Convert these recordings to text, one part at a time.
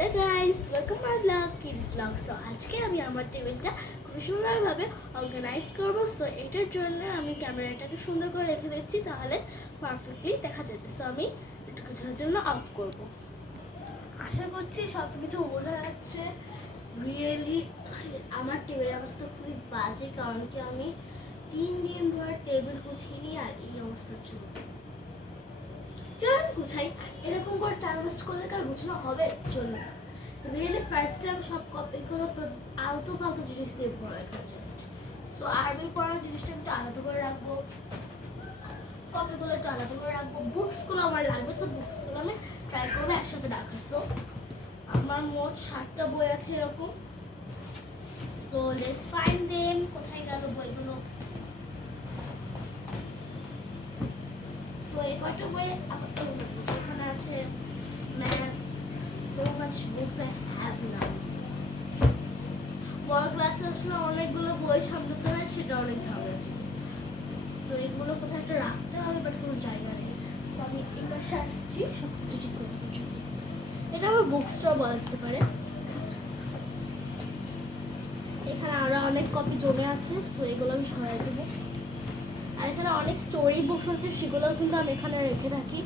Hello guys, welcome my blog kids blog. So আজকে আমি আমার টেবিলটা খুব সুন্দরভাবে অর্গানাইজ করবো। সো এটার জন্য আমি ক্যামেরাটাকে সুন্দর করে রেখে দিচ্ছি, তাহলে পারফেক্টলি দেখা যাবে। সো আমি একটু কিছুর জন্য অফ করব। আশা করছি সব কিছু বোঝা যাচ্ছে। রিয়েলি আমার টেবিলের অবস্থা খুবই বাজে, কারণ কি আমি 3 দিন ধরে টেবিল গুছিয়ে আর এই অবস্থার জন্য। চলুন গুছাই। এরকম করে টাইম ওয়েস্ট করলে কার গুছানো হবে? চলুন। রিয়েলি ফার্স্ট টাইম সব কপিগুলো আলতু ফালতু জিনিস দিয়ে পড়া এখানে জাস্ট। সো আরবি পড়ার জিনিসটা একটু আলাদা করে রাখবো, কপিগুলো একটু আলাদা করে রাখবো, বুকসগুলো আমার লাগবে। সো বুকসগুলো আমি ট্রাই করবো একসাথে রাখার। সো আমার মোট 7টা বই আছে এরকম। So let's find them. কোথায় গেল বইগুলো? সো এই কয়টা বই আপাতত এখানে আছে। Maths, so much books I have now. বড় ক্লাসে আসলে অনেকগুলো বই সামলাতে হয়, সেটা অনেক ঝামেলা জিনিস। তো এগুলো কোথাও একটা রাখতে হবে, বাট কোনো জায়গা নেই। সো আমি এই পাশে আসছি সব কিছু ঠিক করে দেওয়ার জন্য। এটা আমার বুক স্টোর বলা যেতে পারে। এখানে আরো অনেক কপি জমে আছে, সো এগুলো আমি সরাই দেবো। আর এখানে অনেক স্টোরি বুকস আছে, সেগুলোও কিন্তু আমি এখানে রেখে থাকি।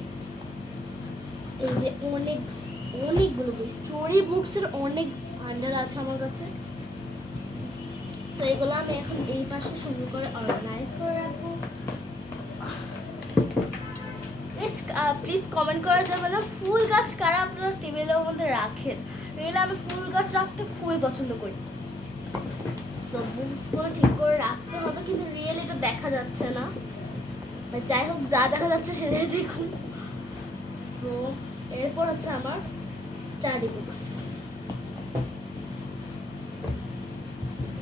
এই যে অনেকগুলো বই, স্টোরি বুকসের অনেক ভান্ডার আছে আমার কাছে। তো এগুলো আমি এখন এই পাশে সুন্দর করে অর্গানাইজ করে রাখবো। প্লিজ কমেন্ট করা যাবে না ফুল গাছ কারা আপনারা টেবিলের মধ্যে রাখেন। রিয়েলি আমি ফুল গাছ রাখতে খুবই পছন্দ করি। সো বুকসগুলো ঠিক করে রাখতে হবে, কিন্তু রিয়েলি এটা দেখা যাচ্ছে না। যাই হোক, যা দেখা যাচ্ছে সেটাই দেখুন। সো এরপর হচ্ছে আমার স্টাডি বুকস।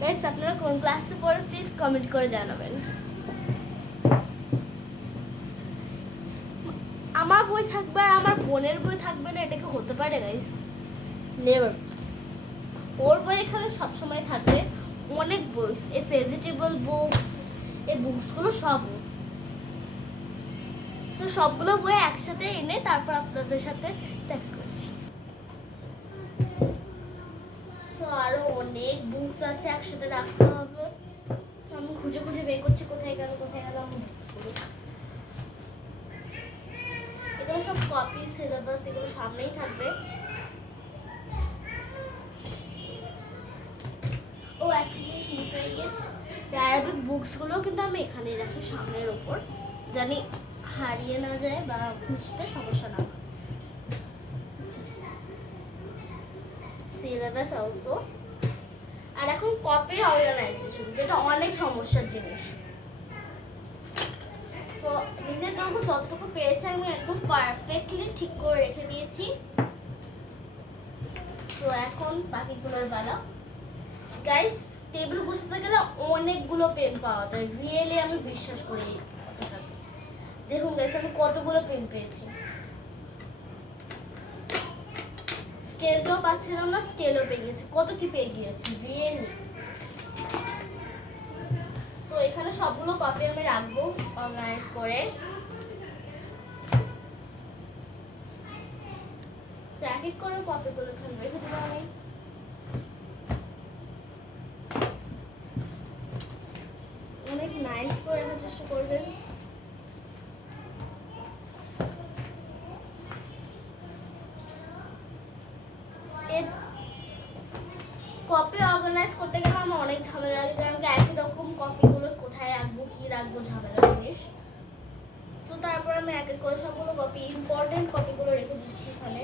গাইস, আপনারা কোন ক্লাসে পড়েন প্লিজ কমেন্ট করে জানাবেন। আমার বই থাকবে আর আমার বোনের বই থাকবে না, এটা কি হতে পারে গাইস? নেভার। ওর বই এখানে সবসময় থাকবে, অনেক বই, এই ভেজিটেবল বুকস, এই বুকসগুলো সব। তো সবগুলো বই একসাথে এনে তারপর আপনাদের সাথে দেখা করছি। সো আরো অনেক বুকস আছে, একসাথে রাখতে হবে। সো আমি খুঁজে খুঁজে বের করছি কোথায় গেল আমার বুকসগুলো। এগুলো সব কপি, সিলেবাস, এগুলো সামনেই থাকবে। ও একটা জিনিস মিস হয়ে গিয়েছে, অ্যারাবিক বুকসগুলো কিন্তু আমি এখানেই রাখি সামনের ওপর, জানি হারিয়ে না যায় বা খুঁজতে সমস্যা না হয়। Syllabus also. আর এখন কপি অর্গানাইজেশন, যেটা অনেক সমস্যার জিনিস। সো নিজের তখন যতটুকু পেরেছি আমি একদম পারফেক্টলি ঠিক করে রেখে দিয়েছি। তো এখন বাকিগুলোর বেলা। গাইস, টেবিল গুছাতে গেলে অনেকগুলো পেন পাওয়া যায়, রিয়েলি আমি বিশ্বাস করি এই কথাটাকে। দেখুন গাইস, আমি কতগুলো পেন পেয়েছি। স্কেলটাও পাচ্ছিলাম না, স্কেলও পেয়ে গেছি। কত কি পেয়ে গিয়েছি রিয়েলি। তো এখানে সবগুলো কপি আমি রাখবো অর্গানাইজ করে। এক এক করে কপিগুলো এখানে রেখে দেবো আমি। অনেক নাইস করে রাখার চেষ্টা করবেন। কপি অর্গানাইজ করতে গেলে আমার অনেক ঝামেলা লাগে, কারণ একই রকম কপিগুলো কোথায় রাখবো, কি রাখবো, ঝামেলা জিনিস। তো তারপর আমি এক এক করে সবগুলো কপি, ইম্পর্টেন্ট কপিগুলো রেখে দিচ্ছি এখানে।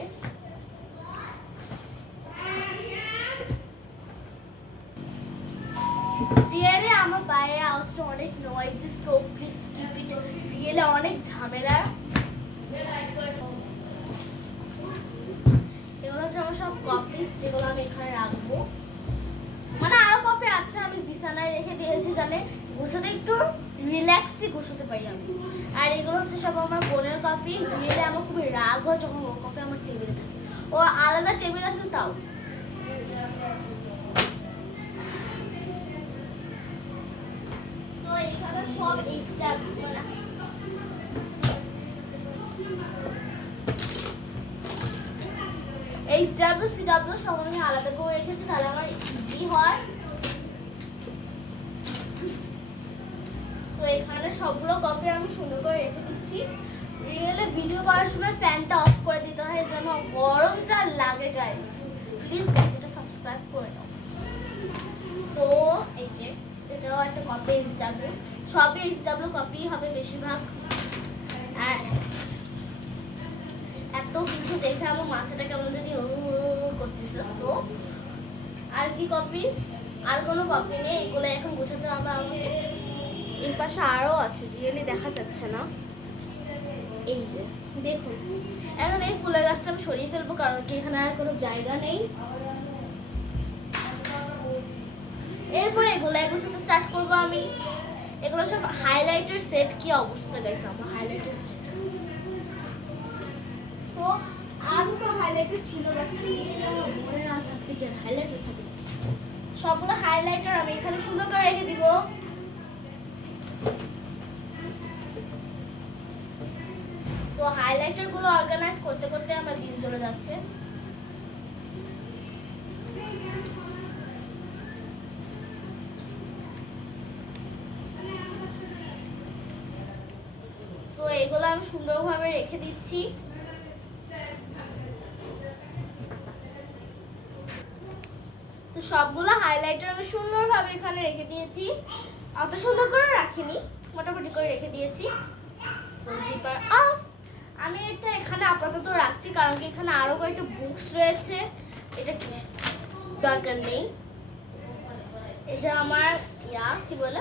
রিয়েলি আমার বাইরে আওয়াজটা অনেক noisy, so please keep it. Really অনেক ঝামেলা। এগুলো হচ্ছে আমার সব কপিস, যেগুলো আমি এখানে রাখবো। মানে আরো কপি আছে, আমি বিছানায় রেখে দিয়েছি, জানে গুছাতে একটু রিল্যাক্সই গুছাতে পারি আমি। আর এগুলো হচ্ছে সব আমার বোনের কপি। রিয়েলি আমার খুবই রাগ হয় যখন ওর কপি আমার টেবিলে থাকে। ও আলাদা টেবিল আছে তাও। তো এখানে সব এক্সট্রা, এই HW CW সব আমি আলাদা করে রেখেছি, তাহলে আমার ইজি হয়। তো এখানে সবগুলো কপি আমি সুন্দর করে রেখে দিচ্ছি। রিয়েলে ভিডিও করার সময় ফ্যানটা অফ করে দিতে হয়, যেন গরম যা লাগে গাইস। প্লিজ গাইস এটা সাবস্ক্রাইব করে দাও। সো এই যে এটাও একটা কপি HW, সবই HW কপি হবে বেশিরভাগ। আর এত কিছু দেখে আমার মাথাটা কেমন জানি করতেছে। সো আর কি কপিস, আর কোনো কপি নেই, এগুলো এখন গোছাতে হবে আমাকে। এই পাশে আরও আছে, রিয়েলি দেখা যাচ্ছে না। এই যে দেখুন, এখন এই ফুলের গাছটা আমি সরিয়ে ফেলবো, কারণ কি এখানে আর কোনো জায়গা নেই। এরপরে এগুলো সাথে স্টার্ট করবো আমি। এগুলো সব হাইলাইটার সেট। কি অবস্থা গাইছে আমার হাইলাইটার সেট। সো আমি তো হাইলাইটার ছিল, বাট মনে না থাকতে কি হাইলাইটার থাকে। সবগুলো হাইলাইটার আমি এখানে সুন্দর করে রেখে দিব। তো হাইলাইটার গুলো অর্গানাইজ করতে করতে আমার দিন চলে যাচ্ছে। তো এগুলো আমি সুন্দরভাবে রেখে দিচ্ছি। তো সবগুলো হাইলাইটার আমি সুন্দরভাবে এখানে রেখে দিয়েছি। অত সুন্দর করে রাখিনি, মোটামুটি করে রেখে দিয়েছি। Zipper of. আমি এটা এখানে আপাতত রাখছি, কারণ কি এখানে আরো কয়েকটা বুকস রয়েছে। এটা কি দরকার নেই। এটা আমার কি বলে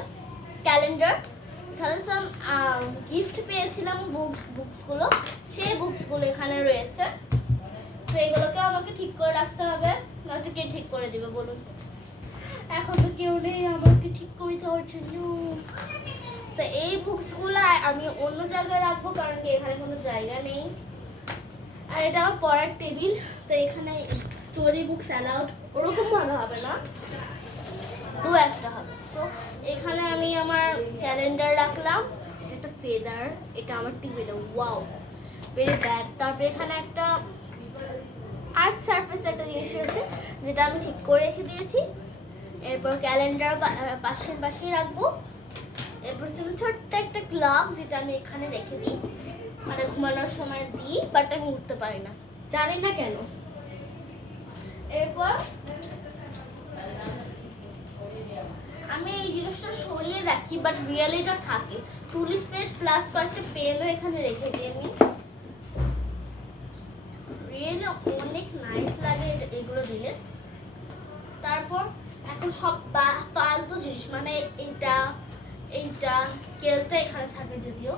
ক্যালেন্ডার। এখানে সব গিফট পেয়েছিলাম বুকসগুলো, সেই বুকসগুলো এখানে রয়েছে। তো এগুলোকেও আমাকে ঠিক করে রাখতে হবে, নয়তো কে ঠিক করে দিবে বলুন তো। এখন তো কেউ নেই আমাকে ঠিক করে দেওয়ার জন্য। তো এই বুকসগুলো আমি অন্য জায়গায় রাখবো, কারণ কি এখানে কোনো জায়গা নেই। আর এটা আমার পড়ার টেবিল, তো এখানে স্টোরি বুকস অ্যালাউড ওরকম ভালো হবে না, দু একটা হবে। সো এখানে আমি আমার ক্যালেন্ডার রাখলাম। এটা একটা ফেদার, এটা আমার টেবিলে। Wow, very bad. তারপরে এখানে একটা আর্ট সারফেস একটা জিনিস রয়েছে, যেটা আমি ঠিক করে রেখে দিয়েছি। এরপর ক্যালেন্ডার পাশে রাখবো। এরপর ছোট্ট একটা ক্লক, যেটা আমি এখানে রেখে দিই, মানে ঘুমানোর সময় দিই, বাট আমি উঠতে পারি না, জানি না কেন। এরপর আমি এই জিনিসটা সরিয়ে রাখি, বাট রিয়েলিটা থাকে। তুলি সেট প্লাস কয়েকটা পেনও এখানে রেখে দিই আমি। রিয়েলি অনেক নাইস লাগে এগুলো দিলে। তারপর এখন সব ফালতু জিনিস, মানে এইটা স্কেলটা এখানে থাকে, যদিও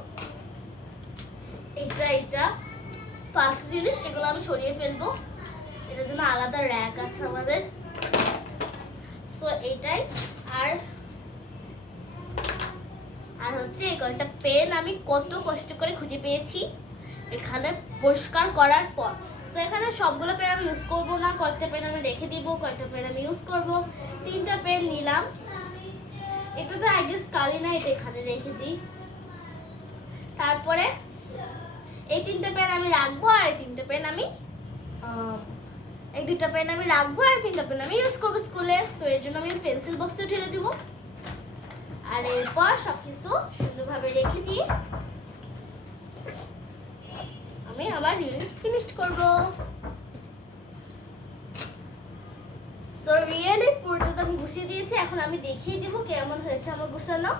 এইটা ফালতু জিনিস, এগুলো আমি সরিয়ে ফেলবো। এটার জন্য আলাদা র্যাক আছে আমাদের। সো এইটাই। আর হচ্ছে এই কয়েকটা পেন আমি কত কষ্ট করে খুঁজে পেয়েছি এখানে পরিষ্কার করার পর। সো এখানে সবগুলো পেন আমি ইউজ করবো না, কয়েকটা পেন আমি রেখে দিব, কয়েকটা পেন আমি ইউজ করব। 3টা পেন নিলাম। এটা তো আই গেস কালি না, এটা এখানে রেখে দিই। তারপরে এই 3টা পেন আমি রাখবো, আর এই 3টা পেন আমি এই 2টা পেন আমি রাখবো, আর 3টা পেন আমি ইউজ করবো স্কুলে। সো এর জন্য আমি পেন্সিল বক্সে ঢেলে দিব। আর এরপর সবকিছু সুন্দরভাবে রেখে দিয়ে আমি আমার ইউনিট ফিনিশ করব। সো রিয়েলি পুরোটা আমি গুছিয়ে দিয়েছি, এখন আমি দেখিয়ে দিব কেমন হয়েছে আমার গুছানো।